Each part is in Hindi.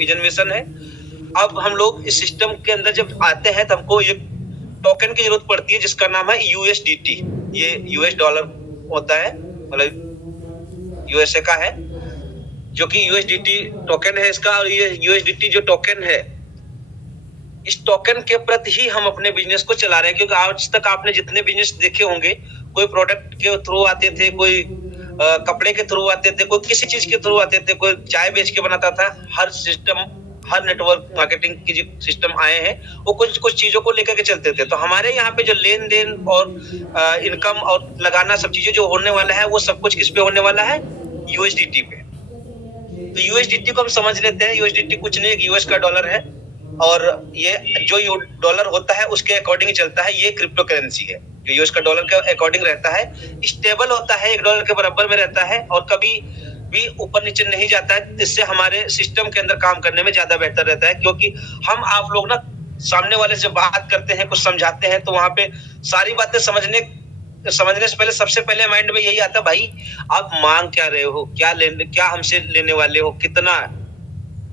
विजन मिशन है। अब हम लोग इस सिस्टम के अंदर जब आते हैं तो हमको ये टोकन की जरूरत पड़ती है जिसका नाम है USDT। ये यूएस डॉलर होता है, मतलब यूएसए का है, जो कि USDT टोकन है इसका। और ये USDT जो टोकन है, इस टोकन के प्रति ही हम अपने बिजनेस को चला रहे हैं। क्योंकि आज तक आपने जितने बिजनेस देखे होंगे, कोई प्रोडक्ट के थ्रू आते थे, कोई कपड़े के थ्रू आते थे, कोई किसी चीज के थ्रू आते थे, कोई चाय बेच के बनाता था। हर सिस्टम, हर नेटवर्क मार्केटिंग की जो सिस्टम आए हैं वो कुछ कुछ चीजों को लेकर के चलते थे। तो हमारे यहाँ पे जो लेन देन और इनकम और लगाना सब चीजें जो होने वाला है, वो सब कुछ किस पे होने वाला है? USDT पे। तो USDT को हम समझ लेते हैं। USDT कुछ नहीं, एक यूएस का डॉलर है, और ये जो डॉलर होता है उसके अकॉर्डिंग चलता है। ये क्रिप्टो करेंसी है जो यूएस का डॉलर के अकॉर्डिंग रहता है, स्टेबल होता है, $1 के बराबर में रहता है और कभी भी ऊपर नीचे नहीं जाता है। इससे हमारे सिस्टम के अंदर काम करने में ज्यादा बेहतर रहता है। क्योंकि हम आप लोग ना सामने वाले से बात करते हैं, कुछ समझाते हैं, तो वहां पे सारी बातें समझने से पहले सबसे पहले माइंड में यही आता, भाई आप मांग क्या रहे हो, क्या हमसे लेने वाले हो, कितना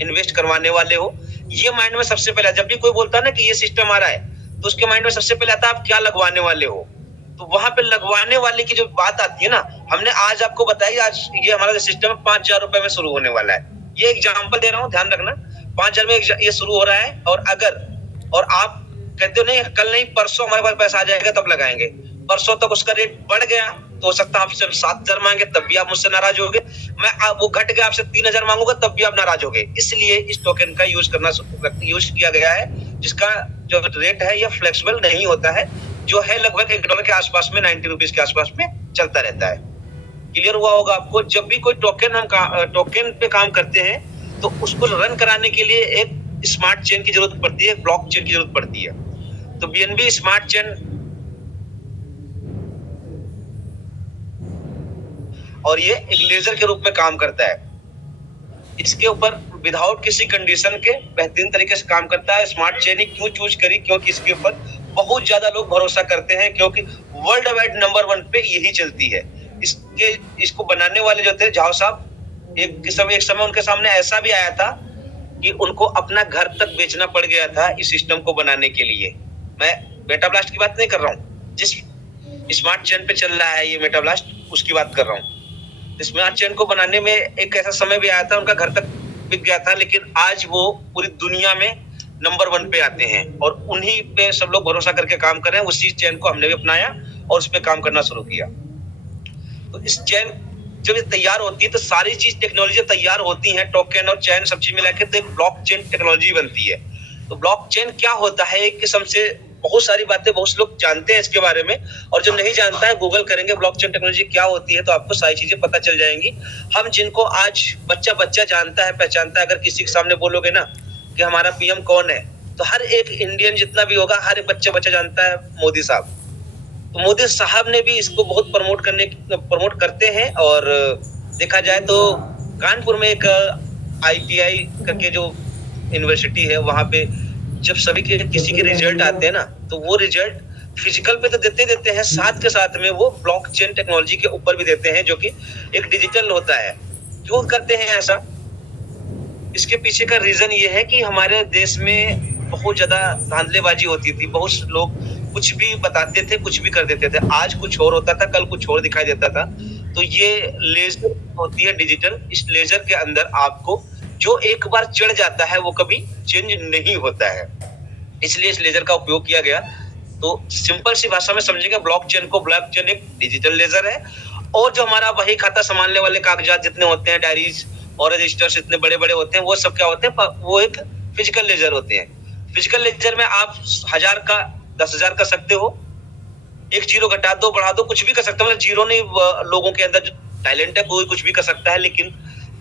इन्वेस्ट करवाने वाले हो। ये माइंड में सबसे पहले, जब भी कोई बोलता है ना कि ये सिस्टम आ रहा है, तो उसके माइंड में सबसे पहले आता है आप क्या लगवाने वाले हो। तो वहां पे लगवाने वाले की जो बात आती है ना, हमने आज आपको बताई, आज ये हमारा सिस्टम 5,000 रुपए में शुरू होने वाला है। ये एग्जाम्पल दे रहा हूँ, ध्यान रखना। 5,000 में ये शुरू हो रहा है। और आप कहते हो नहीं कल नहीं परसों हमारे पास पैसा आ जाएगा तब लगाएंगे, परसों तक उसका रेट बढ़ गया तो हो सकता है आपसे 7,000 मांगे, तब भी आप मुझसे नाराज होगे। वो घट गया, आपसे 3,000 मांगूंगा तब भी आप नाराज होगे। इसलिए इस टोकन का यूज किया गया है, जिसका जो रेट है ये फ्लेक्सिबल नहीं होता है, जो है लगभग $1 के आसपास में, 90 रुपीज के आसपास में चलता रहता है। क्लियर हुआ होगा आपको? जब भी कोई टोकन पे काम करते हैं तो उसको रन कराने के लिए एक स्मार्ट चेन की जरूरत पड़ती है, ब्लॉक चेन की जरूरत पड़ती है। तो BNB स्मार्ट चेन और ये एक लेजर के रूप में काम करता है। इसके ऊपर विदाउट किसी कंडीशन के बेहतरीन तरीके से काम करता है। स्मार्ट चेन ही क्यों चूज करी? क्योंकि इसके ऊपर बहुत ज्यादा लोग भरोसा करते हैं, क्योंकि वर्ल्ड वाइड नंबर 1 पे यही चलती है। इसको बनाने वाले जो थे झाओ साहब, एक समय उनके सामने ऐसा भी आया था कि उनको अपना घर तक बेचना पड़ गया था इस सिस्टम को बनाने के लिए। मैं मेटाब्लास्ट की बात नहीं कर रहा हूँ, जिस स्मार्ट चेन पे चल रहा है ये मेटाब्लास्ट, उसकी बात कर रहा हूँ। स्मार्ट चेन को बनाने में एक ऐसा समय भी आया था, उनका घर तक बिक गया था, लेकिन आज वो पूरी दुनिया में नंबर 1 पे आते हैं और उन्हीं पे सब लोग भरोसा करके काम कर रहे हैं। उसी चेन को हमने भी अपनाया और उस पे काम करना शुरू किया। तो इस चेन जब ये तैयार होती है तो सारी चीज टेक्नोलॉजी तैयार होती है, टोकन और चेन सब चीज मिला के तो एक ब्लॉक चेन टेक्नोलॉजी बनती है। तो ब्लॉक चेन क्या होता है? एक किस्म से बहुत सारी बातें बहुत लोग जानते हैं इसके बारे में, और जो नहीं जानता है गूगल करेंगे ब्लॉकचेन टेक्नोलॉजी क्या होती है तो आपको सारी चीजें पता चल जाएंगी। हम जिनको आज बच्चा जानता है, पहचानता है, अगर किसी के सामने बोलोगे ना कि हमारा PM कौन है, तो हर एक इंडियन जितना भी होगा, हर एक बच्चा जानता है मोदी साहब। तो मोदी साहब ने भी इसको बहुत प्रमोट करते हैं। और देखा जाए तो कानपुर में एक ITI करके जो यूनिवर्सिटी है, वहां पे जब सभी के किसी के रिजल्ट आते हैं ना, तो वो रिजल्ट फिजिकल पे तो देते हैं, साथ के साथ में वो ब्लॉकचेन टेक्नोलॉजी के ऊपर भी देते हैं, जो कि एक डिजिटल होता है। क्यों करते हैं ऐसा? इसके पीछे का रीजन ये है कि हमारे देश में बहुत ज्यादा धांधलेबाजी होती थी। बहुत लोग कुछ भी बताते थे, कुछ भी कर देते थे। आज कुछ और होता था, कल कुछ और दिखाई देता था। तो ये लेजर होती है डिजिटल, इस लेजर के अंदर आपको जो एक बार चढ़ जाता है वो कभी चेंज नहीं होता है, इसलिए इस लेजर का उपयोग किया गया। तो सिंपल सी भाषा में समझेंगे ब्लॉकचेन को, ब्लॉकचेन एक डिजिटल लेजर है। और जो हमारा वही खाता संभालने वाले कागजात जितने होते हैं, डायरीज और रजिस्टर्स इतने बड़े बड़े होते हैं, वो सब क्या होते हैं? वो एक फिजिकल लेजर होते हैं। फिजिकल लेजर में आप 1000 का 10,000 कर सकते हो, एक जीरो घटा दो बढ़ा दो, कुछ भी कर सकते हो। मतलब जीरो नहीं, लोगों के अंदर टैलेंट है, कोई कुछ भी कर सकता है। लेकिन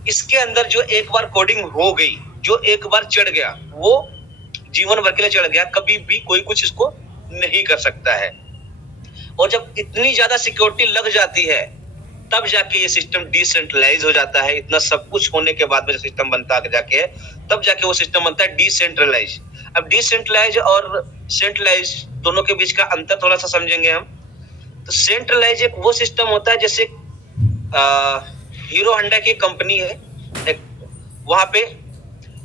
इसके अंदर जो एक बार कोडिंग हो गई, जो एक बार चढ़ गया, वो जीवन भर के लिए चढ़ गया, कभी भी कोई कुछ इसको नहीं कर सकता है। और जब इतनी ज्यादा सिक्योरिटी लग जाती है, तब जाके ये सिस्टम डिसेंट्रलाइज हो जाता है। इतना सब कुछ होने के बाद में जो सिस्टम बनता है जाके, तब जाके वो सिस्टम बनता है डिसेंट्रलाइज। अब डिसेंट्रलाइज और सेंट्रलाइज दोनों के बीच का अंतर थोड़ा सा समझेंगे हम। तो सेंट्रलाइज एक वो सिस्टम होता है, जैसे हीरो होंडा की कंपनी है, वहां पे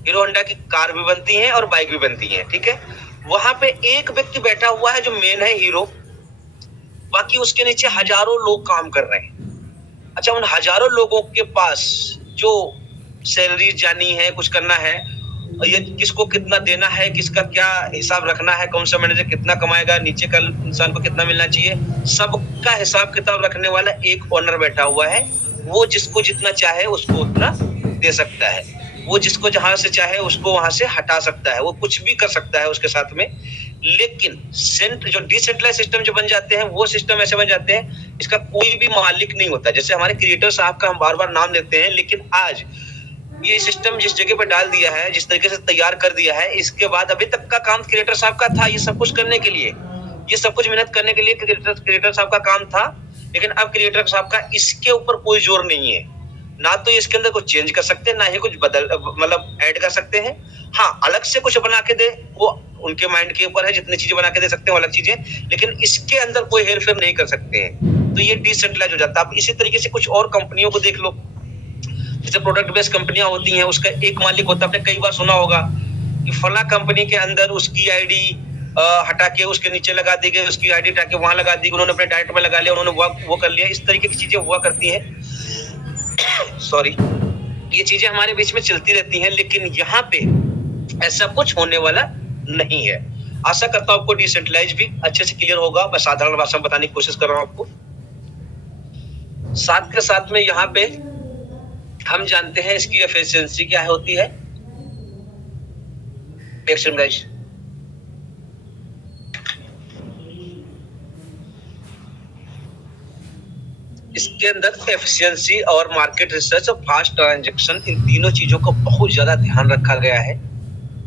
हीरो होंडा की कार भी बनती है और बाइक भी बनती है, ठीक है। वहां पे एक व्यक्ति बैठा हुआ है जो मेन है हीरो, बाकी उसके नीचे हजारों लोग काम कर रहे हैं। अच्छा, उन हजारों लोगों के पास जो सैलरी जानी है, कुछ करना है, ये किसको कितना देना है, किसका क्या हिसाब रखना है, कौन सा मैनेजर कितना कमाएगा, नीचे का इंसान को कितना मिलना चाहिए, सबका हिसाब किताब रखने वाला एक ओनर बैठा हुआ है। वो जिसको जितना चाहे उसको उतना दे सकता है, वो जिसको जहां से चाहे उसको वहां से हटा सकता है, वो कुछ भी कर सकता है उसके साथ में। लेकिन जो डिसेंट्रलाइज सिस्टम जो बन जाते हैं, वो सिस्टम ऐसे बन जाते हैं इसका कोई भी मालिक नहीं होता। जैसे हमारे क्रिएटर साहब का हम बार बार नाम लेते हैं, लेकिन आज ये सिस्टम जिस जगह पे डाल दिया है, जिस तरीके से तैयार कर दिया है, इसके बाद अभी तक का काम क्रिएटर साहब का था, ये सब कुछ करने के लिए, ये सब कुछ मेहनत करने के लिए क्रिएटर साहब का काम था। लेकिन अब क्रिएटर साहब का इसके ऊपर कोई जोर नहीं है, ना तो इसके अंदर कुछ चेंज कर सकते हैं, ना ही कुछ बदल मतलब ऐड कर सकते हैं। हाँ, अलग से कुछ बना के दे, वो उनके माइंड के ऊपर है, जितनी चीजें बना के दे सकते हैं अलग चीजें, लेकिन इसके अंदर कोई हेर फेर नहीं कर सकते हैं। तो ये डिसेंट्रलाइज हो जाता है। अब इसी तरीके से कुछ और कंपनियों को देख लो, जैसे प्रोडक्ट बेस्ड कंपनियां होती हैं, उसका एक मालिक होता है। आपने कई बार सुना होगा कि फला कंपनी के अंदर उसकी आईडी हटा के उसके नीचे लगा दी गई, उसकी आईडी हटा के वहां लगा दी, उन्होंने अपने डायरेक्ट में लगा लिया, उन्होंने वो कर लिया। इस तरीके की चीजें हुआ करती हैं। सॉरी, ये चीजें हमारे बीच में चलती रहती हैं, लेकिन यहाँ पे ऐसा कुछ होने वाला नहीं है। आशा करता हूं आपको डिसेंट्रलाइज भी अच्छे से क्लियर होगा। मैं साधारण भाषा में बताने की कोशिश कर रहा हूं आपको। साथ के साथ में यहाँ पे हम जानते हैं इसकी एफिशिएंसी क्या होती है। गाइस, इसके अंदर एफिशिएंसी और मार्केट रिसर्च और फास्ट ट्रांजैक्शन, इन तीनों चीजों का बहुत ज्यादा ध्यान रखा गया है।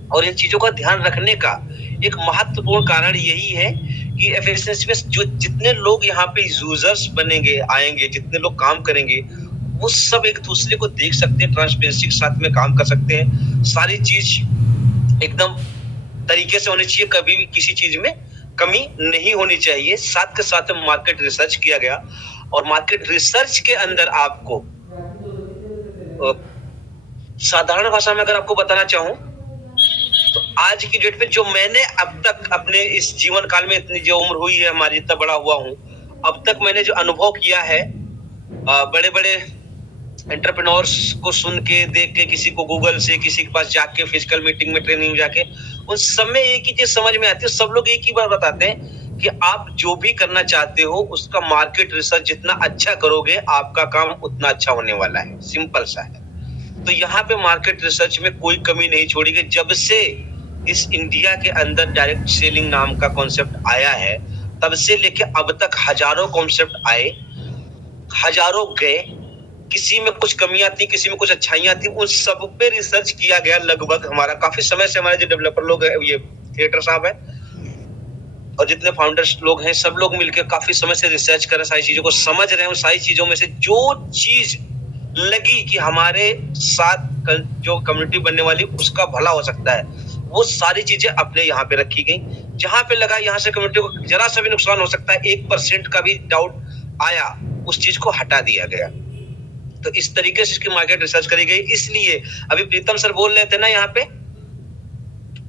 और इन चीजों का ध्यान रखने का एक महत्वपूर्ण कारण यही है कि एफिशिएंसी में जो जितने लोग यहाँ पे यूजर्स बनेंगे, आएंगे, जितने लोग काम करेंगे, वो सब एक दूसरे को देख सकते हैं, ट्रांसपेरेंसी के साथ में काम कर सकते हैं। सारी चीज एकदम तरीके से होनी चाहिए, कभी भी किसी चीज में कमी नहीं होनी चाहिए। साथ के साथ में मार्केट रिसर्च किया गया, और मार्केट रिसर्च के अंदर आपको साधारण भाषा में अगर आपको बताना चाहूं, तो आज की डेट पे जो मैंने अब तक अपने इस जीवन काल में, इतनी जो उम्र हुई है हमारी, इतना बड़ा हुआ हूं, अब तक मैंने जो अनुभव किया है बड़े बड़े एंटरप्रेन्योर्स को सुन के, देख के, किसी को गूगल से, किसी के पास जाके, फिजिकल मीटिंग में, ट्रेनिंग में जाके, उन सब में एक ही चीज समझ में आती है। सब लोग एक ही बात बताते हैं कि आप जो भी करना चाहते हो उसका मार्केट रिसर्च जितना अच्छा करोगे, आपका काम उतना अच्छा होने वाला है। सिंपल सा है। तो यहाँ पे मार्केट रिसर्च में कोई कमी नहीं छोड़ी गई। जब से इस इंडिया के अंदर डायरेक्ट सेलिंग नाम का कॉन्सेप्ट आया है, तब से लेके अब तक हजारों कॉन्सेप्ट आए, हजारों गए, किसी में कुछ कमियां थी, किसी में कुछ अच्छाइयां थी, उन सब पे रिसर्च किया गया। लगभग हमारा काफी समय से, हमारे जो डेवलपर लोग हैं, ये क्रिएटर साहब हैं और जितने फाउंडर्स लोग हैं, सब लोग मिलकर काफी समय से रिसर्च कर रहे हैं, सारी चीजों को समझ रहे हैं। उन सारी चीजों में से जो चीज लगी कि हमारे साथ जो कम्युनिटी बनने वाली उसका भला हो सकता है, वो सारी चीजें अपने यहाँ पे रखी गई। जहां पे लगा यहाँ से कम्युनिटी को जरा सा भी नुकसान हो सकता है, 1% का भी डाउट आया, उस चीज को हटा दिया गया। तो इस तरीके से इसकी मार्केट रिसर्च करी गई। इसलिए अभी प्रीतम सर बोल रहे थे ना, यहाँ पे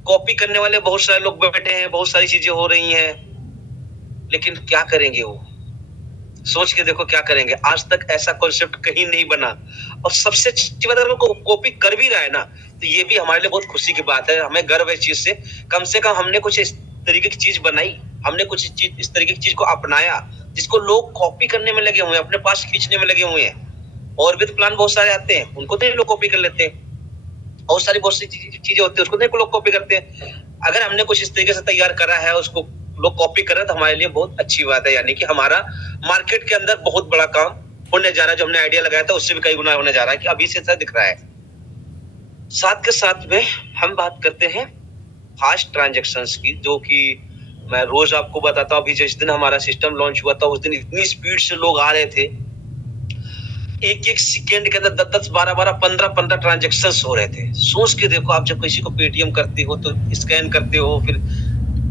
कॉपी करने वाले बहुत सारे लोग बैठे हैं, बहुत सारी चीजें हो रही हैं, लेकिन क्या करेंगे वो? सोच के देखो क्या करेंगे। आज तक ऐसा कॉन्सेप्ट कहीं नहीं बना। और सबसे अच्छी बात, अगर वो कॉपी कर भी रहा है ना, तो ये भी हमारे लिए बहुत खुशी की बात है, हमें गर्व है इस चीज से। कम से कम हमने कुछ इस तरीके की चीज बनाई, हमने कुछ इस तरीके की चीज को अपनाया, जिसको लोग कॉपी करने में लगे हुए हैं, अपने पास खींचने में लगे हुए हैं। और भी तो प्लान बहुत सारे आते हैं, उनको तो लोग कॉपी कर लेते हैं। बहुत सारी चीजें होती है, उसको देखो लोग कॉपी करते हैं। अगर हमने कुछ इस तरीके से तैयार करा है, उसको लोग कॉपी कर रहे हैं, तो हमारे लिए बहुत अच्छी बात है। यानी कि हमारा मार्केट के अंदर बहुत बड़ा काम होने जा रहा है। जो हमने आइडिया लगाया था उससे भी कई गुना होने जा रहा है, कि अभी से ऐसा दिख रहा है। साथ के साथ में हम बात करते हैं फास्ट ट्रांजैक्शंस की, जो कि मैं रोज आपको बताता हूँ। अभी जिस दिन हमारा सिस्टम लॉन्च हुआ था, उस दिन इतनी स्पीड से लोग आ रहे थे, एक एक सेकेंड के अंदर 10-10, 12-12, 15-15 ट्रांजेक्शन्स हो रहे थे। सोच के देखो, आप जब किसी को पेटीएम करते हो तो स्कैन करते हो, फिर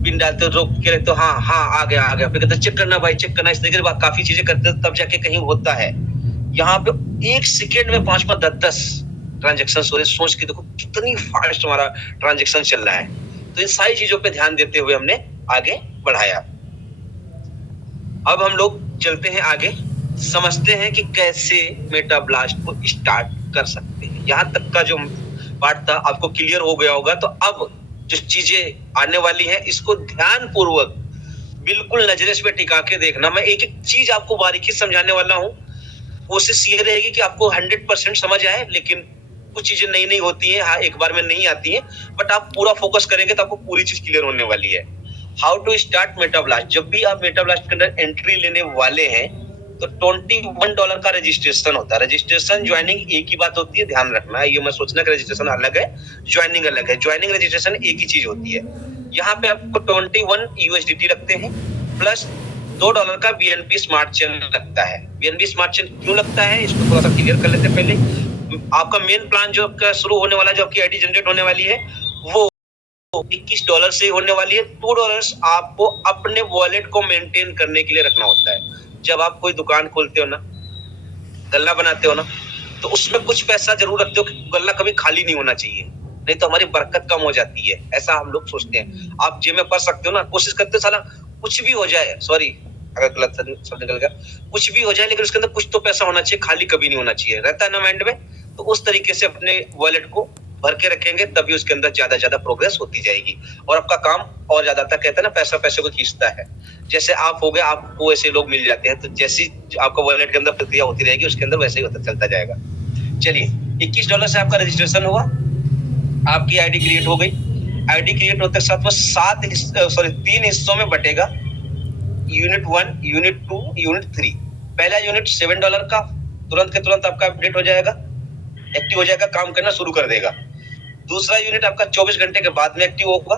पिन डालते हो, रोक के रखते हो, हाँ हाँ आ गया, फिर कहते चेक करना भाई, चेक करना। इस तरीके से काफी चीजें करते हो, तब जाके कहीं होता है। यहाँ पे एक सेकेंड में 5-5, 10-10 ट्रांजेक्शन हो रहे, सोच के देखो कितनी फास्ट हमारा ट्रांजेक्शन चल रहा है। तो इन सारी चीजों पे ध्यान देते हुए हमने आगे बढ़ाया। अब हम लोग चलते हैं आगे, समझते हैं कि कैसे मेटा ब्लास्ट को स्टार्ट कर सकते हैं। यहाँ तक का जो पार्ट था आपको क्लियर हो गया होगा। तो अब जो चीजें आने वाली हैं इसको ध्यान पूर्वक बिल्कुल नजरें पे टिका के देखना। मैं एक एक चीज आपको बारीकी समझाने वाला हूँ। कोशिश ये रहेगी कि आपको 100% समझ आए, लेकिन कुछ चीजें नई नई होती हैं, हाँ एक बार में नहीं आती हैं, बट आप पूरा फोकस करेंगे तो आपको पूरी चीज क्लियर होने वाली है। How to start meta blast. जब भी आप मेटा ब्लास्ट के अंदर एंट्री लेने वाले हैं तो $21 का रजिस्ट्रेशन होता है। रजिस्ट्रेशन ज्वाइनिंग एक ही बात होती है, ध्यान रखना है। ये मत सोचना कि रजिस्ट्रेशन अलग है, ज्वाइनिंग अलग है। ज्वाइनिंग रजिस्ट्रेशन एक ही चीज होती है। यहाँ पे आपको 21 USDT लगते हैं प्लस $2 का BNB स्मार्ट चेन लगता है। BNB स्मार्ट चेन क्यों लगता है इसको थोड़ा सा क्लियर कर लेते हैं पहले। आपका मेन प्लान जो आपका शुरू होने वाला, जो आपकी आईडी जनरेट होने वाली है वो $21 से होने वाली है। $2 आपको अपने वॉलेट को मेंटेन करने के लिए रखना होता है। जब आप कोई दुकान खोलते हो ना, गल्ला बनाते हो ना, तो उसमें कुछ पैसा जरूर रखते हो कि गल्ला कभी खाली नहीं होना चाहिए, नहीं तो हमारी बरकत कम हो जाती है, ऐसा हम लोग सोचते हैं। आप जेब में पढ़ सकते हो ना, कोशिश करते हो साला कुछ भी हो जाए, सॉरी अगर गलत शब्द निकल गया, कुछ भी हो जाए लेकिन उसके अंदर कुछ तो पैसा होना चाहिए, खाली कभी नहीं होना चाहिए, रहता है ना माइंड में। तो उस तरीके से अपने वॉलेट को भर के रखेंगे तभी उसके अंदर ज्यादा प्रोग्रेस होती जाएगी और आपका काम और ज्यादा तक, कहते हैं ना पैसा पैसे को खींचता है। जैसे आप हो गए, आपको ऐसे लोग मिल जाते हैं, तो जैसी आपका वॉलेट के अंदर प्रक्रिया होती रहेगी उसके अंदर वैसे ही होता चलता जाएगा। चलिए, $21 से आपका रजिस्ट्रेशन हुआ, आपकी आईडी क्रिएट हो गई। आईडी क्रिएट होते साथ वो 3 हिस्सों में बटेगा, यूनिट 1, यूनिट 2, यूनिट 3। पहला यूनिट $7 का तुरंत के तुरंत आपका अपडेट हो जाएगा, एक्टिव हो जाएगा, काम करना शुरू कर देगा। दूसरा यूनिट आपका 24 घंटे के बाद में एक्टिव होगा।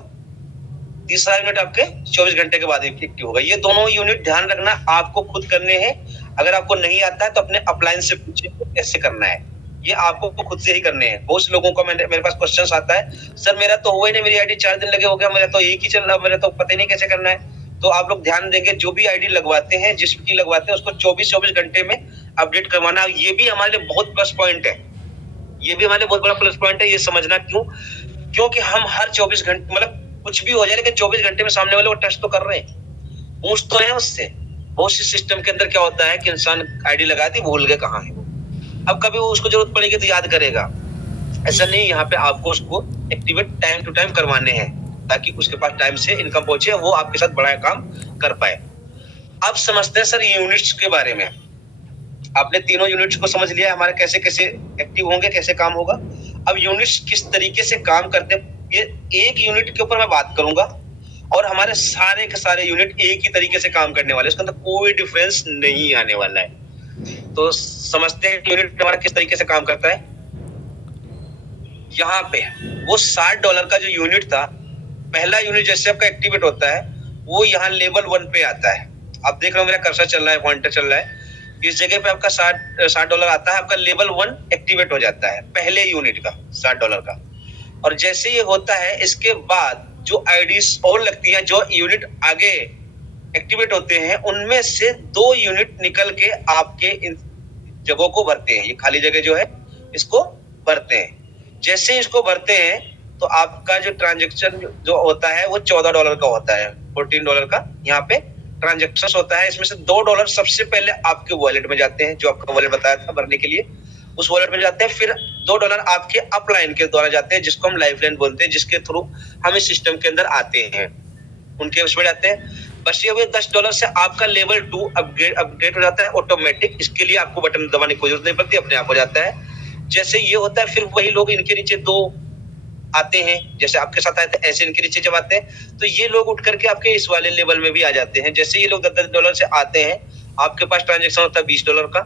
तीसरा यूनिट आपके 24 घंटे के बाद एक्टिव होगा। ये दोनों यूनिट ध्यान रखना आपको खुद करने हैं। अगर आपको नहीं आता है तो अपने अप्लायंस से पूछिए कैसे करना है, ये आपको खुद से ही करने हैं। बहुत से लोगों को मेरे पास क्वेश्चन आता है, सर मेरा तो हुआ ही नहीं, मेरी आईडी 4 दिन लगे हो गया, मेरा तो एक ही चल रहा, मेरा तो पता ही नहीं कैसे करना है। तो आप लोग ध्यान देंगे, जो भी आईडी लगवाते हैं, जिसकी लगवाते हैं, उसको 24 घंटे में अपडेट करवाना। ये भी हमारे लिए बहुत प्लस पॉइंट है, ये भी हमारे बहुत बड़ा प्लस पॉइंट है। ये समझना क्यों, क्योंकि हम हर 24 घंटे, मतलब कुछ भी हो जाए लेकिन 24 घंटे में सामने वाले वो टच तो कर रहे हैं, पूछ तो है उससे। बहुत सी सिस्टम के अंदर क्या होता है कि इंसान आईडी लगा दी, भूल गए कहाँ है वो, अब कभी वो उसको जरूरत पड़ेगी तो याद करेगा। ऐसा नहीं, यहाँ पे आपको उसको एक्टिवेट टाइम टू टाइम करवाने हैं ताकि उसके पास टाइम से इनकम पहुंचे, वो आपके साथ बड़ा काम कर पाए। अब समझते हैं सर यूनिट्स के बारे में। आपने तीनों यूनिट्स को समझ लिया, हमारे कैसे कैसे एक्टिव होंगे, कैसे काम होगा। अब यूनिट्स किस तरीके से काम करते हैं, ये एक यूनिट के ऊपर मैं बात करूंगा और हमारे सारे के सारे यूनिट एक ही तरीके से काम करने वाले, उसके अंदर कोई डिफरेंस नहीं आने वाला है। तो समझते हैं यूनिट हमारा किस तरीके से काम करता है। यहाँ पे वो $60 का जो यूनिट था, पहला यूनिट जैसे आपका एक्टिवेट होता है वो यहाँ लेवल 1 पे आता है। आप देख रहे हो मेरा कर्सर चल रहा है, पॉइंटर चल रहा है, इस जगह पे आपका $60 आता है, आपका लेवल 1 एक्टिवेट हो जाता है पहले यूनिट का $60 का। और जैसे ये होता है इसके बाद जो आईडीज और लगती हैं, जो यूनिट आगे एक्टिवेट होते हैं, उनमें से 2 यूनिट निकल के आपके इन जगहों को भरते हैं। ये खाली जगह जो है इसको भरते हैं। जैसे ही इसको भरते हैं तो आपका जो ट्रांजेक्शन जो होता है वो $14 का होता है, $14 का यहाँ पे ट्रांजेक्शन होता है। इसमें से $2 सबसे पहले आपके वॉलेट में जाते हैं, जो आपका वॉलेट बताया था भरने के लिए, उस वॉलेट में जाते हैं। फिर $2 आपके अपलाइन के द्वारा जाते हैं, जिसको हम लाइफलाइन बोलते हैं, जिसके थ्रू हम इस सिस्टम के अंदर आते हैं, उनके उसमें जाते हैं। बचे हुए $10 से आपका लेवल 2 अपडेट हो जाता है ऑटोमेटिक। इसके लिए आपको बटन दबाने की जरूरत नहीं पड़ती, अपने आप हो जाता है। जैसे ये होता है फिर वही लोग इनके नीचे 2 आते हैं, जैसे आपके साथ आए थे ऐसे इनके नीचे जब आते हैं तो ये लोग उठ करके आपके इस वाले लेवल में भी आ जाते हैं। जैसे ये लोग $10 से आते हैं, आपके पास ट्रांजेक्शन होता है $20 का,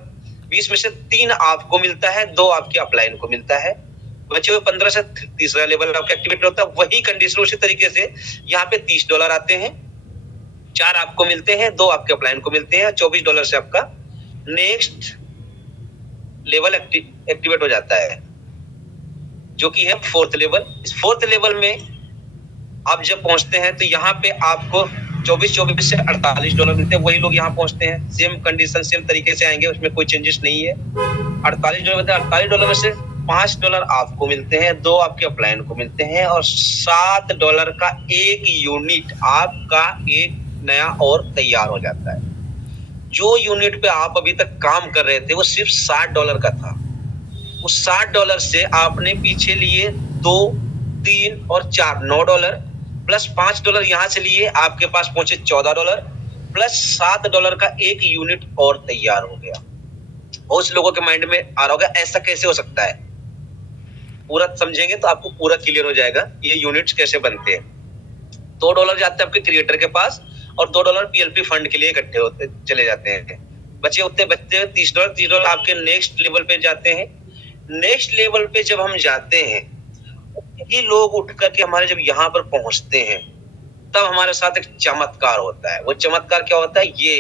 20 में से 3 आपको मिलता है, 2 आपके अपलाइन को मिलता है। बचे हुए 15 से तीसरा लेवल आपका एक्टिवेट होता है। वही कंडीशन उसी तरीके से यहाँ पे $30 आते हैं, 4 आपको मिलते हैं, 2 आपके अपलाइन को मिलते हैं। $24 से आपका नेक्स्ट लेवल एक्टिवेट हो जाता है, जो कि है 4th लेवल। इस 4th लेवल में आप जब पहुंचते हैं तो यहाँ पे आपको 24 से $48 मिलते हैं। वही लोग यहाँ पहुंचते हैं, सेम कंडीशन सेम तरीके से आएंगे, उसमें कोई चेंजेस नहीं है। $48 $48 में से $5 आपको मिलते हैं, 2 आपके अपलाइन को मिलते हैं और $7 का एक यूनिट आपका एक नया और तैयार हो जाता है। जो यूनिट पे आप अभी तक काम कर रहे थे वो सिर्फ $60 का था। उस $60 से आपने पीछे लिए 2, 3 और 4 $9 प्लस $5 यहाँ से लिए, आपके पास पहुंचे $14 प्लस $7 का एक यूनिट और तैयार हो गया। बहुत लोगों के माइंड में आ रहा होगा ऐसा कैसे हो सकता है, पूरा समझेंगे तो आपको पूरा क्लियर हो जाएगा ये यूनिट्स कैसे बनते हैं। $2 जाते हैं आपके क्रिएटर के पास और $2 पीएलपी फंड के लिए इकट्ठे होते चले जाते हैं। बचे होते बचते हैं $30 आपके नेक्स्ट लेवल पे जाते हैं। नेक्स्ट लेवल पे जब हम जाते हैं, ये लोग उठ करके हमारे जब यहाँ पर पहुंचते हैं तब हमारे साथ एक चमत्कार होता है। वो चमत्कार क्या होता है, ये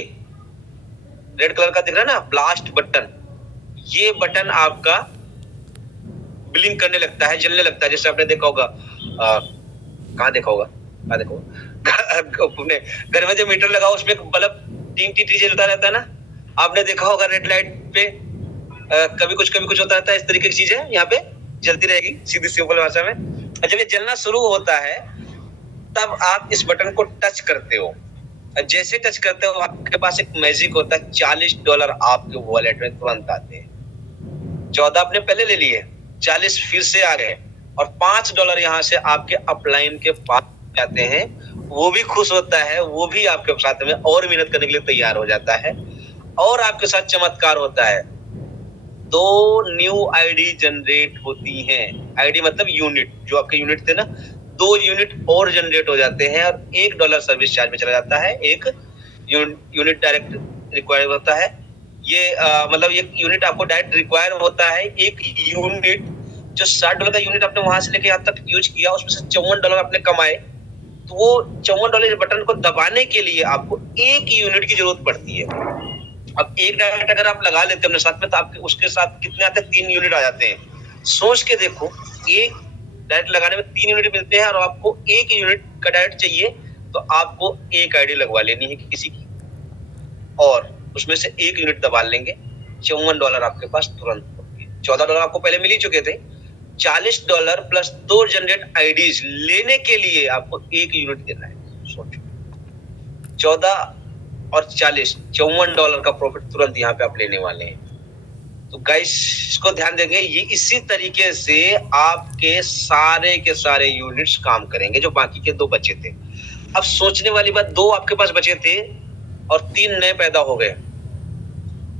रेड कलर का दिख रहा है ना ब्लास्ट बटन, ये बटन आपका ब्लिंक करने लगता है, जलने लगता है। जैसे आपने देखा होगा, कहाँ देखा होगा, अपने घर में जो मीटर लगा उसमें बल्ब टीम टी जलता रहता है ना, आपने देखा होगा रेड लाइट पे कभी कुछ होता रहता है। इस तरीके की चीजें यहाँ पे जलती रहेगी सीधी सिंपल भाषा में। और जब ये जलना शुरू होता है तब आप इस बटन को टच करते हो। जैसे टच करते हो आपके पास एक मैजिक होता है, $40 आपके वॉलेट में तुरंत आते हैं। 14 आपने पहले ले लिए, 40 फिर से आ गए और $5 यहाँ से आपके अपलाइन के पास जाते हैं। वो भी खुश होता है, वो भी आपके साथ में और मेहनत करने के लिए तैयार हो जाता है। और आपके साथ चमत्कार होता है, 2 न्यू आईडी जनरेट होती हैं। आईडी मतलब यूनिट, जो आपके यूनिट थे ना, 2 यूनिट और जनरेट हो जाते हैं और $1 सर्विस चार्ज में चला जाता है। एक यूनिट डायरेक्ट रिक्वायर होता है। ये मतलब ये यूनिट आपको डायरेक्ट रिक्वायर होता है। एक यूनिट जो $60 का यूनिट आपने वहां से लेके यहाँ तक यूज किया, उसमें से $54 आपने कमाए, तो वो $54 बटन को दबाने के लिए आपको एक यूनिट की जरूरत पड़ती है। अब एक डायरेक्ट अगर आप लगा लेते हैं अपने साथ में तो आपके उसके साथ कितने आते हैं, 3 यूनिट आ जाते हैं। सोच के देखो, एक डायरेक्ट लगाने में 3 यूनिट मिलते हैं और आपको एक यूनिट का डायरेक्ट चाहिए, तो आपको एक आईडी लगवा लेनी है किसी की और उसमें से एक यूनिट दबा लेंगे, $54 आपके पास तुरंत होंगे। $14 आपको पहले मिल ही चुके थे। $40 प्लस 2 जनरेट आईडीज लेने के लिए आपको एक यूनिट देना है। सोचो, 14 और 40, $54 का प्रॉफिट तुरंत यहाँ पे आप लेने वाले हैं। तो गाइस इसको ध्यान देंगे, ये इसी तरीके से आपके सारे के सारे यूनिट्स काम करेंगे जो बाकी के 2 बचे थे। अब सोचने वाली बात, 2 आपके पास बचे थे और 3 नए पैदा हो गए,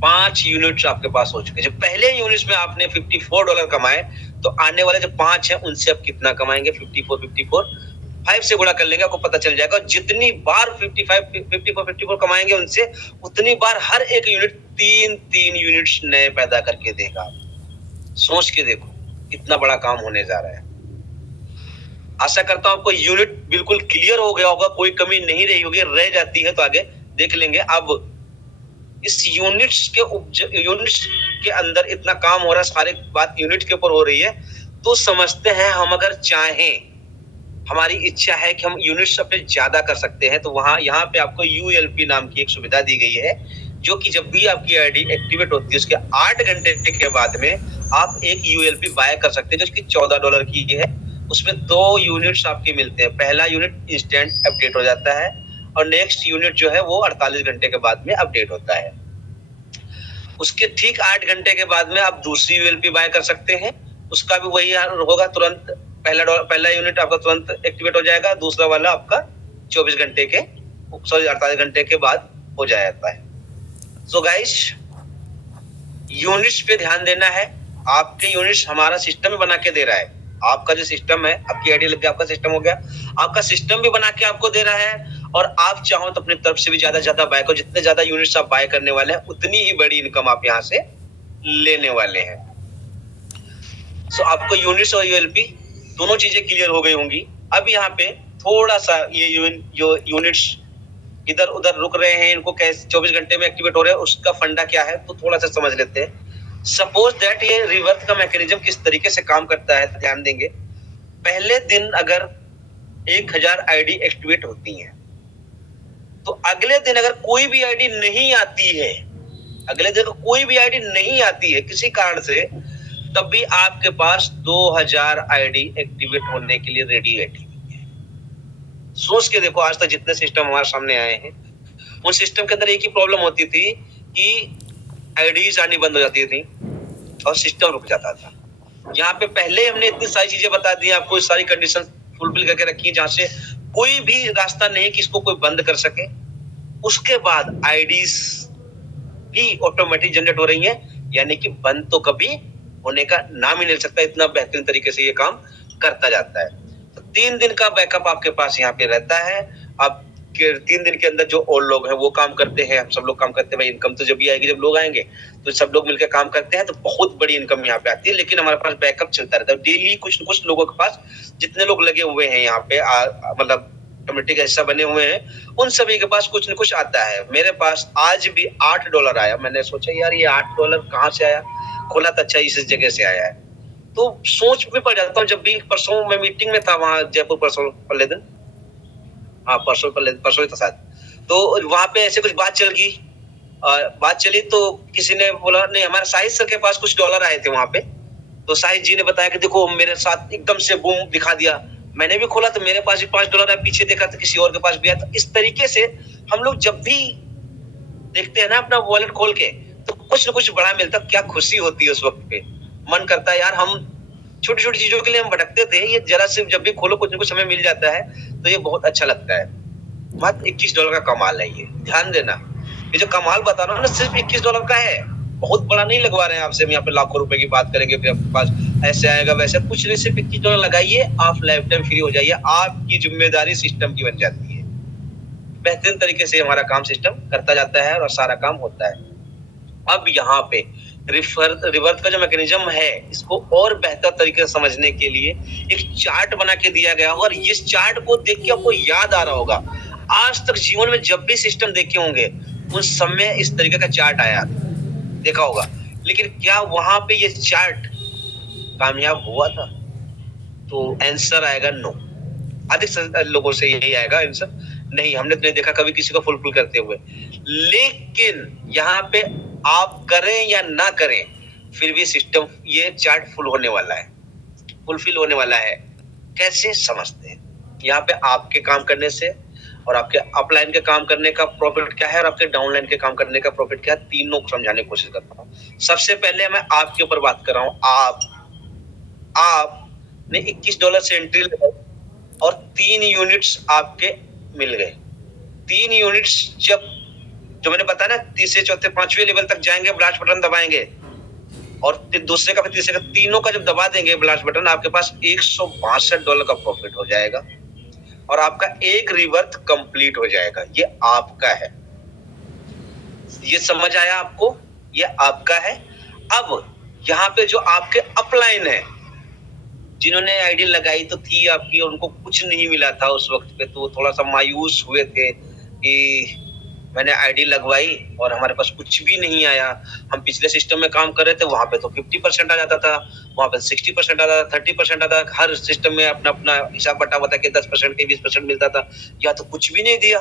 5 यूनिट्स आपके पास हो चुके। जब पहले यूनिट्स में आपने $54 कमाए, तो आने वाले जो 5 हैं उनसे आप कितना कमाएंगे, 54 5 से गुणा कर लेंगे, आपको पता चल जाएगा। जितनी बार 54 कमाएंगे उनसे, उतनी बार हर एक यूनिट 3 यूनिट्स नए पैदा करके देगा। सोच के देखो कितना बड़ा काम होने जा रहा है। आशा करता हूं आपको यूनिट बिल्कुल क्लियर हो गया होगा, कोई कमी नहीं रही होगी, रह जाती है तो आगे देख लेंगे। अब इस यूनिट्स के अंदर इतना काम हो रहा है, सारी बात यूनिट के ऊपर हो रही है, तो समझते हैं हम अगर चाहें, हमारी इच्छा है कि हम यूनिट्स अपने ज्यादा कर सकते हैं, तो वहां यहाँ पे आपको ULP नाम की एक सुविधा दी गई है, जो कि जब भी आपकी आईडी एक्टिवेट होती है उसके 8 घंटे के बाद में आप एक ULP बाय कर सकते हैं, जो कि $14 की है। उसमें 2 यूनिट्स आपके मिलते हैं। पहला यूनिट इंस्टेंट अपडेट हो जाता है और नेक्स्ट यूनिट जो है वो 48 घंटे के बाद में अपडेट होता है। उसके ठीक 8 घंटे के बाद में आप दूसरी ULP बाय कर सकते हैं, उसका भी वही होगा, तुरंत पहला यूनिट आपका तुरंत एक्टिवेट हो जाएगा, दूसरा वाला आपका 48 घंटे के बाद हो जाता है। सो गाइस, यूनिट्स पे ध्यान देना है। आपके यूनिट्स हमारा सिस्टम बना के दे रहा है। आपका जो सिस्टम है, आपकी आईडी लग गया, आपका सिस्टम हो गया, आपका सिस्टम भी बना के आपको दे रहा है। और आप चाहो तो अपनी तरफ से भी ज्यादा बाय करो। जितने ज्यादा यूनिट्स आप बाय करने वाले हैं, उतनी ही बड़ी इनकम आप यहाँ से लेने वाले हैं। सो आपको यूनिट्स और ULP दोनों चीजें क्लियर हो गई होंगी। अब यहाँ पे थोड़ा सा ये जो यूनिट्स इधर उधर रुक रहे हैं, इनको कैसे 24 घंटे में एक्टिवेट हो रहे हैं, उसका फंडा क्या है, तो थोड़ा सा समझ लेते हैं। सपोज दैट ये रिवर्स का मैकेनिज्म किस तरीके से काम करता है, ध्यान देंगे। पहले दिन अगर 1000 आईडी एक्टिवेट होती है, तो अगले दिन अगर कोई भी आईडी नहीं आती है, किसी कारण से, तब भी आपके पास 2000 आईडी एक्टिवेट होने के लिए रेडी बैठी हुई है। सोच के देखो, आज तक जितने सिस्टम हमारे सामने आए हैं, उन सिस्टम के अंदर एक ही प्रॉब्लम होती थी कि आईडीज आनी बंद हो जाती थी और सिस्टम रुक जाता था। यहाँ पे पहले हमने इतनी सारी चीजें बता दी आपको, सारी कंडीशन फुलफिल करके रखी है, जहां से कोई भी रास्ता नहीं कि इसको कोई बंद कर सके। उसके बाद आईडीज भी ऑटोमेटिक जनरेट हो रही है, यानी कि बंद तो कभी होने का नाम ही नहीं ले सकता, इतना बेहतरीन तरीके से ये काम करता जाता है। तो 3 दिन का बैकअप आपके पास यहाँ पे रहता है। अब 3 दिन के अंदर जो और लोग हैं वो काम करते हैं, हम सब लोग काम करते हैं। भाई इनकम तो जब भी आएगी जब लोग आएंगे, तो सब लोग मिलकर काम करते हैं तो बहुत बड़ी इनकम यहाँ पे आती है। लेकिन हमारे पास बैकअप चलता रहता है डेली। कुछ न कुछ लोगों के पास जितने लोग लगे हुए हैं यहाँ पे, मतलब कम्युनिटी का हिस्सा बने हुए हैं, उन सभी के पास कुछ न कुछ आता है। मेरे पास आज भी $8 आया। मैंने सोचा यार ये $8 कहाँ से आया, खोला तो अच्छा इस जगह से आया है। तो सोच में पड़ जाता हूँ। जब भी परसों मैं मीटिंग में था वहां जयपुर, परसों पहले दिन, हाँ परसों था शायद, तो वहां पे ऐसे कुछ बात चल गई। बात चली तो किसी ने बोला नहीं, हमारे साहिद सर के पास कुछ डॉलर आए थे वहां पे। तो साहिद जी ने बताया कि देखो मेरे साथ एकदम से बूम दिखा दिया। मैंने भी खोला तो मेरे पास भी $5 आया, पीछे देखा तो किसी और के पास भी आया। तो इस तरीके से हम लोग जब भी देखते हैं ना अपना वॉलेट खोल के, तो कुछ न कुछ बड़ा मिलता, क्या खुशी होती है उस वक्त पे। मन करता है यार, हम छोटी छोटी चीजों के लिए हम भटकते थे, ये जरा से जब भी खोलो कुछ न कुछ हमें मिल जाता है, तो ये बहुत अच्छा लगता है। मात्र $21 का कमाल है ये, ध्यान देना। ये जो कमाल बता रहा हूँ ना, सिर्फ $21 का है, बहुत बड़ा नहीं लगवा रहे हैं आपसे। हम यहाँ पे लाखों रुपए की बात करेंगे, फिर आपके पास ऐसे आएगा वैसे कुछ नहीं। सिर्फ $21 लगाइए, आप लाइफ टाइम फ्री हो जाइए। आपकी जिम्मेदारी सिस्टम की बन जाती है। बेहतरीन तरीके से हमारा काम सिस्टम करता जाता है और सारा काम होता है। अब यहाँ पे रिवर्स का जो मैकेनिज्म है, इसको और बेहतर तरीके से समझने के लिए एक चार्ट बना के दिया गया होगा। और इस चार्ट को देख के आपको याद आ रहा होगा, आज तक जीवन में जब भी सिस्टम देखे होंगे उस समय इस तरीके का चार्ट आया देखा होगा। लेकिन क्या वहां पे ये चार्ट कामयाब हुआ था? तो आंसर आएगा नो। अधिक लोगों से यही आएगा आंसर, नहीं हमने तो नहीं देखा कभी किसी को फुलफिल करते हुए। लेकिन यहाँ पे आप करें या ना करें, फिर भी सिस्टम ये चार्ट फुल होने वाला है, फुलफिल होने वाला है। कैसे समझते हैं? यहाँ पे आपके काम करने से और आपके अपलाइन के काम करने का प्रॉफिट क्या है और आपके डाउनलाइन के काम करने का प्रॉफिट क्या है, तीनों को समझाने की कोशिश करता हूँ। सबसे पहले मैं आपके ऊपर बात कर रहा हूँ। आपने $21 से एंट्री और 3 यूनिट्स आपके मिल गए। 3 यूनिट्स जब जो मैंने बताया ना, तीसरे चौथे पांचवें लेवल तक जाएंगे, ब्लास्ट बटन दबाएंगे और दूसरे का फिर तीसरे का, तीनों का जब दबा देंगे ब्लास्ट बटन, आपके पास $162 का प्रॉफिट हो जाएगा और आपका एक रिवर्थ कंप्लीट हो जाएगा। ये आपका है। ये समझ आया आपको? ये आपका है। अब यहाँ पे जो आपके अपलाइन है, जिन्होंने आईडी लगाई तो थी आपकी और उनको कुछ नहीं मिला था उस वक्त पे, तो थोड़ा सा मायूस हुए थे कि मैंने आईडी लगवाई और हमारे पास कुछ भी नहीं आया। हम पिछले सिस्टम में काम कर रहे थे, वहां पे तो 50% आ जाता था, वहां पे 60% आता था, 30% आता था। हर सिस्टम में अपना अपना हिसाब बटा हुआ था कि 10% के 20% मिलता था, या तो कुछ भी नहीं दिया।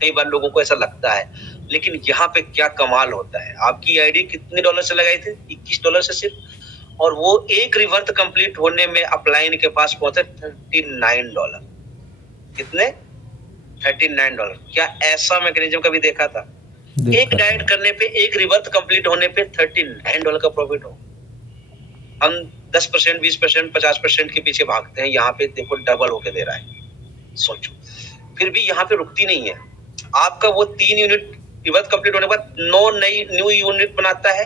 कई बार लोगों को ऐसा लगता है, लेकिन यहाँ पे क्या कमाल होता है, आपकी आईडी कितने डॉलर से लगाई थी? $21 से सिर्फ, और वो एक रिवर्थ कंप्लीट होने में अपलाइन के पास पहुंचे $39। कितने? $39। क्या ऐसा मैकेनिज्म कभी देखा था? एक डाइट करने पे, एक रिवर्थ कंप्लीट होने पे $39 का प्रॉफिट हो। हम 10%, 20%, 50% के पीछे भागते हैं, यहाँ पे देखो डबल होके दे रहा है। सोचो, फिर भी यहाँ पे रुकती नहीं है। आपका वो 3 यूनिट रिवर्थ कंप्लीट होने के बाद 9 नई न्यू यूनिट बनाता है।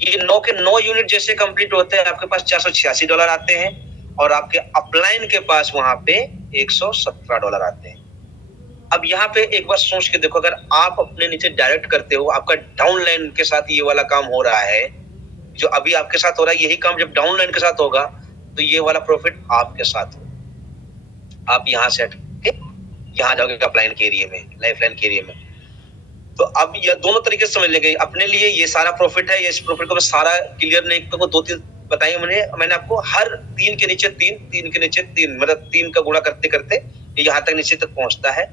ये 9 के 9 यूनिट जैसे कंप्लीट होते हैं, आपके पास $486 आते हैं और आपके अपलाइन के पास वहां पे $117 आते हैं। अब यहाँ पे एक बार सोच के देखो, अगर आप अपने नीचे डायरेक्ट करते हो, आपका डाउनलाइन के साथ ये वाला काम हो रहा है, जो अभी आपके साथ हो रहा है, यही काम जब डाउनलाइन के साथ होगा तो ये वाला प्रॉफिट आपके साथ हो। आप यहाँ से यहाँ जाओगे अपलाइन के एरिया में, लाइफलाइन के एरिया में, तो अब ये दोनों तरीके से समझ लेंगे। अपने लिए ये सारा प्रॉफिट है, इस प्रॉफिट को मैं सारा क्लियर नहीं करूंगा, 2-3 बताइए मैंने आपको। हर 3 के नीचे 3, 3 के नीचे 3, मतलब 3 का गुणा करते करते ये यहाँ तक नीचे तक पहुंचता है।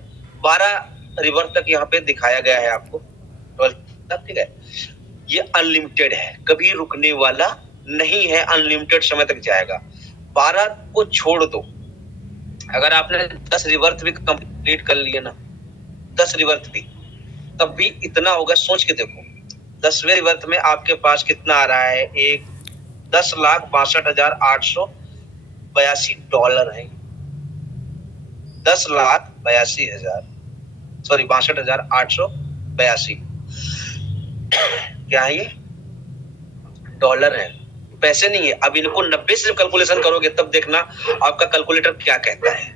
12 रिवर तक यहाँ पे दिखाया गया है आपको, 12 तक, ठीक है। ये अनलिमिटेड है, कभी रुकने वाला नहीं है, अनलिमिटेड समय तक जाएगा। 12 को छोड़ दो, अगर आपने 10 रिवर्थ भी कंप्लीट कर लिए ना, 10 रिवर्थ भी, तब भी इतना होगा। सोच के देखो 10वें रिवर्थ में आपके पास कितना आ रहा है, एक $10,62,882 है। 10,82,000 सॉरी 62,882 क्या है ये, डॉलर है, पैसे नहीं है। अब इनको 90 से कैलकुलेशन करोगे तब देखना आपका कैलकुलेटर क्या कहता है,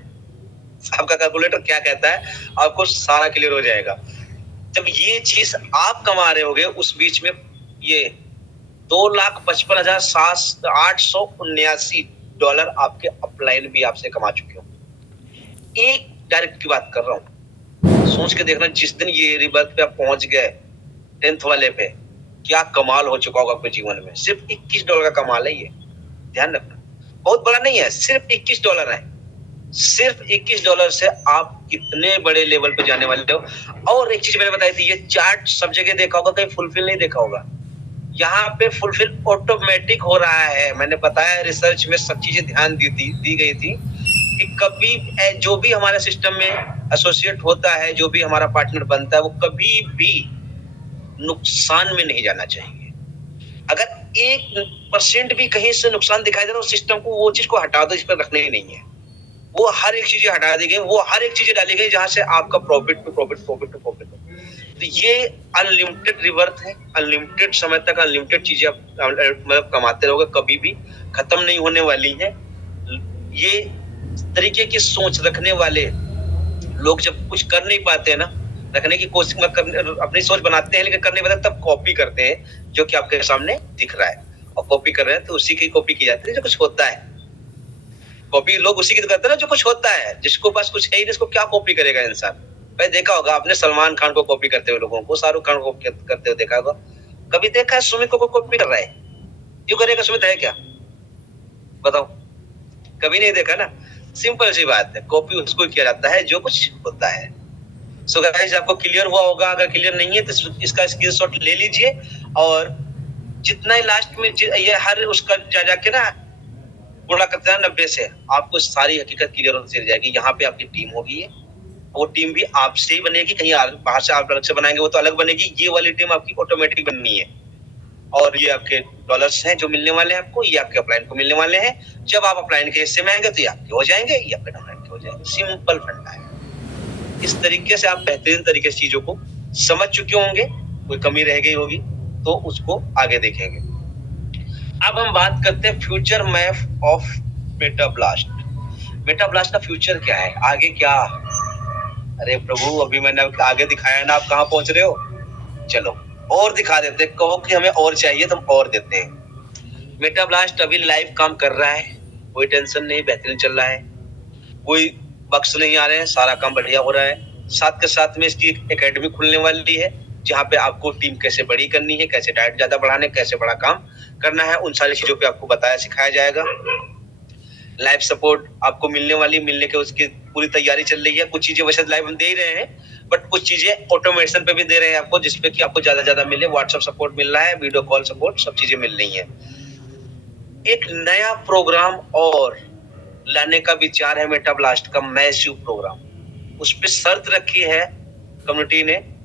आपका कैलकुलेटर क्या कहता है, आपको सारा क्लियर हो जाएगा। जब ये चीज आप कमा रहे होगे, उस बीच में ये $2,55,879 आपके अपलाइन भी आपसे कमा चुके हो। एक डायरेक्ट की बात कर रहा हूँ, सोच के देखना जिस दिन ये रिवर्थ पे आप पहुंच गए 10th वाले पे, क्या कमाल हो चुका होगा आपके जीवन में। सिर्फ $21 का कमाल है ये, ध्यान रखना, बहुत बड़ा नहीं है, सिर्फ $21 है। सिर्फ $21 से आप कितने बड़े लेवल पे जाने वाले हो। और एक चीज मैंने बताई थी, ये चार्ट सब जगह देखा होगा, कहीं फुलफिल नहीं देखा होगा। यहाँ पे फुलफिल ऑटोमेटिक हो रहा है। मैंने बताया रिसर्च में सब चीजें ध्यान दी गई थी कि कभी जो भी हमारे सिस्टम में एसोसिएट होता है, जो भी हमारा पार्टनर बनता है, वो कभी भी नुकसान में नहीं जाना चाहिए। अगर 1% भी कहीं से नुकसान दिखाई दे रहा है, सिस्टम को वो चीज को हटा दो, इस पर रखने ही नहीं है। वो हर एक चीजें हटा दी गई, वो हर एक चीजें डाली गई जहां से आपका प्रॉफिट पे प्रॉफिट प्रॉफिट पे प्रॉफिट हो। तो ये अनलिमिटेड रिवर्थ है, अनलिमिटेड समय तक अनलिमिटेड चीजें आप मतलब कमाते रहोगे, कभी भी खत्म नहीं होने वाली है। ये तरीके की सोच रखने वाले लोग जब कुछ कर नहीं पाते हैं ना, रखने की कोशिश अपनी सोच बनाते हैं लेकिन कर नहीं पाते, तब कॉपी करते हैं जो कि आपके सामने दिख रहा है। और कॉपी कर रहे हैं तो उसी की कॉपी की जाती है जो कुछ होता है। कॉपी लोग उसी की करते हैं ना जो कुछ होता है। जिसको पास कुछ है ही, जिसको क्या कॉपी करेगा इंसान। भाई देखा होगा आपने सलमान खान को कॉपी करते हुए लोगों को, शाहरुख खान को करते हुए देखा होगा। कभी देखा है सुमित को कॉपी कर रहा है? क्यों करेगा? सुमित है क्या, बताओ? कभी नहीं देखा ना। सिंपल सी बात है, कॉपी उसको किया जाता है जो कुछ होता है। सो गाइस, आपको क्लियर हुआ होगा। अगर क्लियर नहीं है तो इसका स्क्रीनशॉट ले लीजिए, और जितना ही लास्ट में ये हर उसका जा जाके ना गुणा करते हैं 90 से, आपको सारी हकीकत क्लियर होती चली जाएगी। यहाँ पे आपकी टीम होगी, वो टीम भी आपसे ही बनेगी, कहीं बाहर से आप अलग से बनाएंगे वो तो अलग बनेगी। ये वाली टीम आपकी ऑटोमेटिक बननी है। और ये आपके डॉलर्स हैं जो मिलने वाले हैं आपको, ये आपके अपलाइन को मिलने वाले हैं। जब आप अपलाइन के हिस्से में आएंगे तो ये आपके हो जाएंगे, ये आपके डाउनलाइन के हो जाएंगे। सिंपल फंडा है। इस तरीके से आप बेहतरीन तरीके से चीजों को समझ चुके होंगे। कोई कमी रह गई होगी तो उसको आगे देखेंगे। अब हम बात करते हैं फ्यूचर मैप ऑफ मेटाब्लास्ट। मेटाब्लास्ट का फ्यूचर क्या है, आगे क्या? अरे प्रभु, अभी मैंने आगे दिखाया ना, आप कहाँ पहुंच रहे हो? चलो और दिखा देते, कहो कि हमें और चाहिए तो हम और देते हैं। मेटाब्लास्ट अभी लाइव काम कर रहा है, कोई टेंशन नहीं, बेहतरीन चल रहा है, कोई बक्स नहीं आ रहे हैं, सारा काम बढ़िया हो रहा है। साथ के साथ में इसकी एकेडमी खुलने वाली है, जहाँ पे आपको टीम कैसे बड़ी करनी है, कैसे डाइट ज्यादा बढ़ाने, कैसे बड़ा काम करना है, उन सारी चीजों पे आपको बताया सिखाया जाएगा। लाइव सपोर्ट आपको मिलने के उसकी पूरी तैयारी चल रही है। कुछ चीजें वैसे लाइव हम दे ही रहे हैं, बट कुछ चीजें ऑटोमेशन पे भी दे रहे हैं आपको, जिसपे कि आपको ज्यादा मिले। व्हाट्सएप सपोर्ट मिल रहा है, वीडियो कॉल सपोर्ट, सब चीजें मिल रही है। एक नया प्रोग्राम और लाने का विचार है मेटाब्लास्ट का, मैसिव प्रोग्राम। उस पर शर्त रखी है कम्युनिटी ने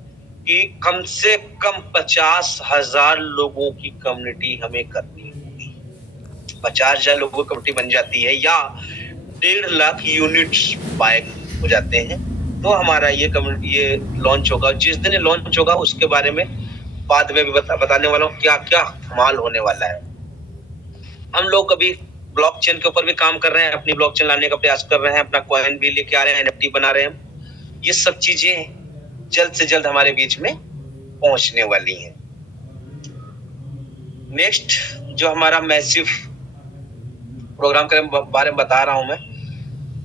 कि कम से कम 50,000 लोगों की कम्युनिटी हमें करनी होगी। 50,000 लोगों की कम्युनिटी बन जाती है या 1.5 लाख यूनिट्स बाय हो जाते हैं तो हमारा ये कम्युनिटी ये लॉन्च होगा। जिस दिन लॉन्च होगा उसके बारे में बाद में भी बताने वाला हूँ क्या क्या कमाल होने वाला है। हम लोग अभी ब्लॉकचेन के ऊपर भी काम कर रहे हैं, अपनी ब्लॉकचेन लाने का प्रयास कर रहे हैं, अपना कॉइन भी लेके आ रहे हैं, एनएफटी बना रहे हैं। ये सब चीजें जल्द से जल्द हमारे बीच में पहुंचने वाली हैं। नेक्स्ट जो हमारा मैसिव प्रोग्राम के बारे में बता रहा हूं मैं,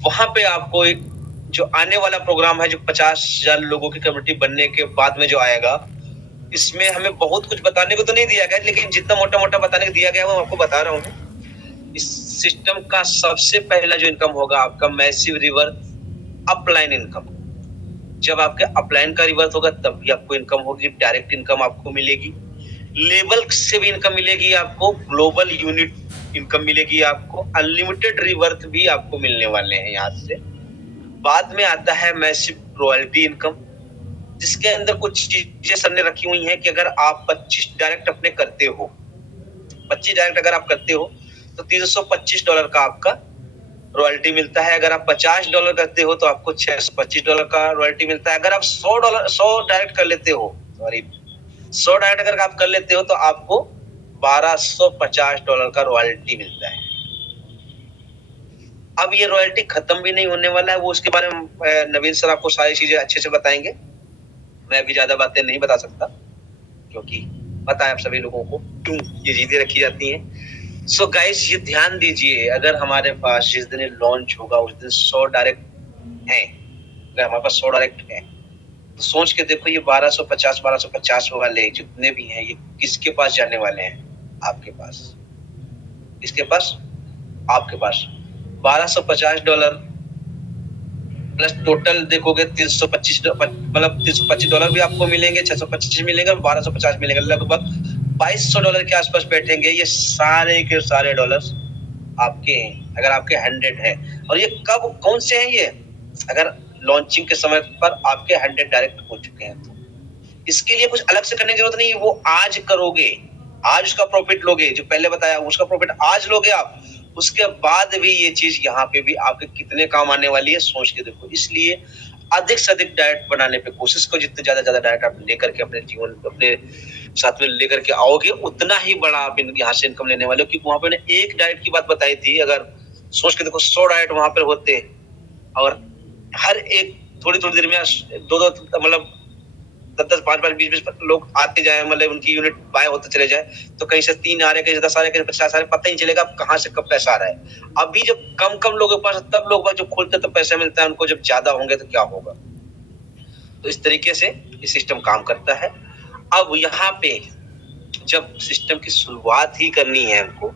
वहां पे आपको एक जो आने वाला प्रोग्राम है, जो 50,000 लोगों की कम्युनिटी बनने के बाद में जो आएगा, इसमें हमें बहुत कुछ बताने को तो नहीं दिया गया, लेकिन जितना मोटा मोटा बताने को दिया गया वो आपको बता रहा हूँ। इस सिस्टम का सबसे पहला जो इनकम होगा आपका मैसिव रिवर्स अपलाइन इनकम। जब आपके अपलाइन का रिवर्स होगा तब भी आपको इनकम होगी, डायरेक्ट इनकम आपको मिलेगी। लेबल से भी इनकम मिलेगी आपको, ग्लोबल यूनिट इनकम मिलेगी आपको, अनलिमिटेड रिवर्थ भी आपको मिलने वाले हैं यहाँ से। बाद में आता है मैसिव रॉयल्टी इनकम, जिसके अंदर कुछ चीजें सर ने रखी हुई हैं कि अगर आप 25 डायरेक्ट अपने करते हो, 25 डायरेक्ट अगर आप करते हो तो $325 का आपका रॉयल्टी मिलता है। अगर आप $50 करते हो तो आपको $625 का रॉयल्टी मिलता है। अगर आप 100 डायरेक्ट कर लेते हो, सॉरी 100 डायरेक्ट अगर आप कर लेते हो तो आपको $1250 का रॉयल्टी मिलता है। अब ये रॉयल्टी खत्म भी नहीं होने वाला है, वो उसके बारे में नवीन सर आपको सारी चीजें अच्छे से बताएंगे। मैं अभी ज्यादा बातें नहीं बता सकता, क्योंकि पता है आप सभी लोगों को क्यों ये चीजें रखी जाती हैं। सो गाइस, ये ध्यान दीजिए, अगर हमारे पास जिस दिन लॉन्च होगा उस दिन 100 डायरेक्ट है, अगर हमारे पास 100 डायरेक्ट है तो सोच के देखो ये 1250 वाले जितने भी हैं ये किसके पास जाने वाले हैं? आपके पास। किसके पास? आपके पास। $1250 प्लस टोटल देखोगे 325, मतलब $325 भी आपको मिलेंगे, 625 मिलेंगे और 1250 मिलेंगे, लगभग $2200 के आसपास बैठेंगे। ये सारे के सारे डॉलर्स आपके हैं अगर आपके 100 है। और ये कब, कौन से हैं ये? अगर लॉन्चिंग के समय पर आपके 100 डायरेक्ट हो चुके हैं तो इसके लिए कुछ अलग से करने की जरूरत नहीं है, वो आज करोगे, आज उसका प्रॉफिट लोगे, जो पहले बताया उसका प्रॉफिट आज लोगे आप, उसके बाद भी ये चीज यहाँ पे भी आपके कितने काम आने वाली है सोच के देखो। इसलिए अधिक से अधिक डाइट बनाने पे कोशिश करो, जितने ज्यादा डाइट आप लेकर के अपने जीवन अपने साथ में लेकर के आओगे उतना ही बड़ा आप यहाँ से इनकम लेने वाले हो। क्योंकि वहां पे एक डाइट की बात बताई थी, अगर सोच के देखो 100 डाइट वहां पर होते और हर एक थोड़ी थोड़ी देर में दो मतलब 10 5 20 लोग आते जाए, मतलब उनकी यूनिट बाय होते चले जाए, तो कहीं से 3 आ रहे, कहीं से 10 आ रहे, कहीं से 50 आ रहे, पता ही नहीं चलेगा कहाँ से कब पैसा आ रहा है। अभी जब कम लोगों के पास, तब लोग जब खोलते तो पैसा मिलता है उनको, जब ज्यादा होंगे तो क्या होगा। तो इस तरीके से ये सिस्टम काम करता है। अब यहाँ पे जब सिस्टम की शुरुआत ही करनी है हमको,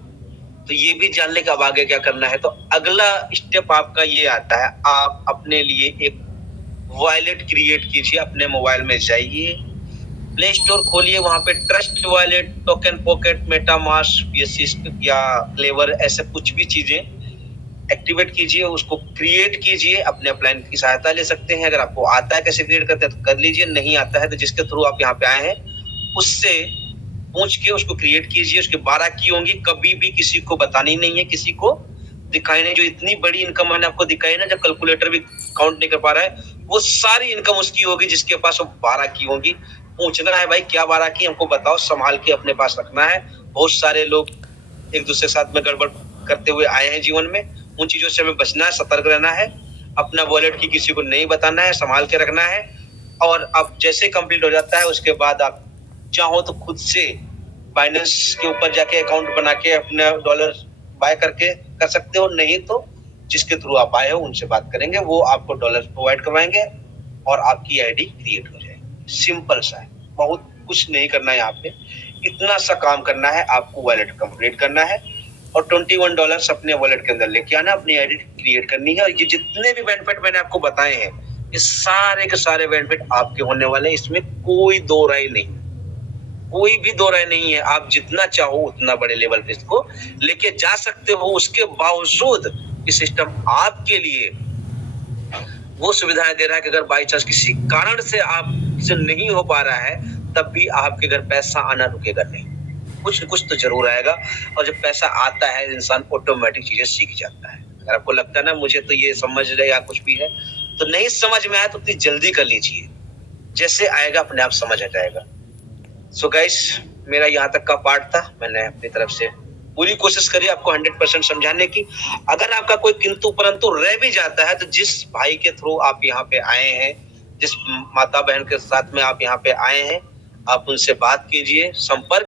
तो ये भी जान ले कि अब आगे क्या करना है। तो अगला स्टेप आपका ये आता है, आप अपने लिए एक वॉलेट क्रिएट कीजिए। अपने मोबाइल में जाइए, प्ले स्टोर खोलिए, वहां पे trust wallet, token pocket, MetaMask, या क्लेवर, ऐसे कुछ भी चीजें एक्टिवेट कीजिए, उसको क्रिएट कीजिए। अपने प्लान की सहायता ले सकते हैं, अगर आपको आता है कैसे क्रिएट करते हैं तो कर लीजिए, नहीं आता है तो जिसके थ्रू आप यहाँ पे आए हैं उससे पूछ के उसको क्रिएट कीजिए। उसके 12 की होंगी, कभी भी किसी को बतानी नहीं है, किसी को दिखाई नहीं। जो इतनी बड़ी इनकम मैंने आपको दिखाई ना, जब कैलकुलेटर भी काउंट नहीं कर पा रहा है, वो सारी इनकम उसकी होगी जिसके पास वो 12 की होंगी। पूछना है भाई क्या 12 की, हमको बताओ, संभाल के अपने पास रखना है। बहुत सारे लोग एक दूसरे के साथ में गड़बड़ करते हुए आए हैं जीवन में, उन चीजों से हमें बचना है, सतर्क रहना है। अपना वॉलेट की किसी को नहीं बताना है, संभाल के रखना है। और अब जैसे कंप्लीट हो जाता है उसके बाद आप चाहो तो खुद से बाइनेंस के ऊपर जाके अकाउंट बना के अपने डॉलर बाय करके कर सकते हो, नहीं तो जिसके थ्रू आप आए हो उनसे बात करेंगे, वो आपको डॉलर प्रोवाइड करवाएंगे और आपकी आईडी क्रिएट हो जाएगी। सिंपल सा है, बहुत कुछ नहीं करना है यहाँ पे, इतना सा काम करना है, आपको वॉलेट कंप्लीट करना है और $21 अपने वॉलेट के अंदर लेके आना, अपनी आईडी क्रिएट करनी है। और ये जितने भी बेनिफिट मैंने आपको बताए हैं, ये सारे के सारे बेनिफिट आपके होने वाले हैं, इसमें कोई दो राय नहीं, कोई भी दो राय नहीं है। आप जितना चाहो उतना बड़े लेवल पे इसको लेके जा सकते हो। उसके बावजूद ये सिस्टम आपके लिए वो सुविधाएं दे रहा है कि अगर बाई चांस किसी कारण से आपसे नहीं हो पा रहा है, तब भी आपके घर पैसा आना रुकेगा नहीं, कुछ न कुछ तो जरूर आएगा। और जब पैसा आता है इंसान ऑटोमेटिक चीजें सीख जाता है। अगर आपको लगता है ना मुझे तो ये समझ रहे या कुछ भी है, तो नहीं समझ में आया तो इतनी जल्दी कर लीजिए, जैसे आएगा अपने आप समझ आ जाएगा। सो गाइस, मेरा यहाँ तक का पार्ट था, मैंने अपनी तरफ से पूरी कोशिश करी आपको 100% समझाने की। अगर आपका कोई किंतु परंतु रह भी जाता है, तो जिस भाई के थ्रू आप यहाँ पे आए हैं, जिस माता बहन के साथ में आप यहाँ पे आए हैं, आप उनसे बात कीजिए, संपर्क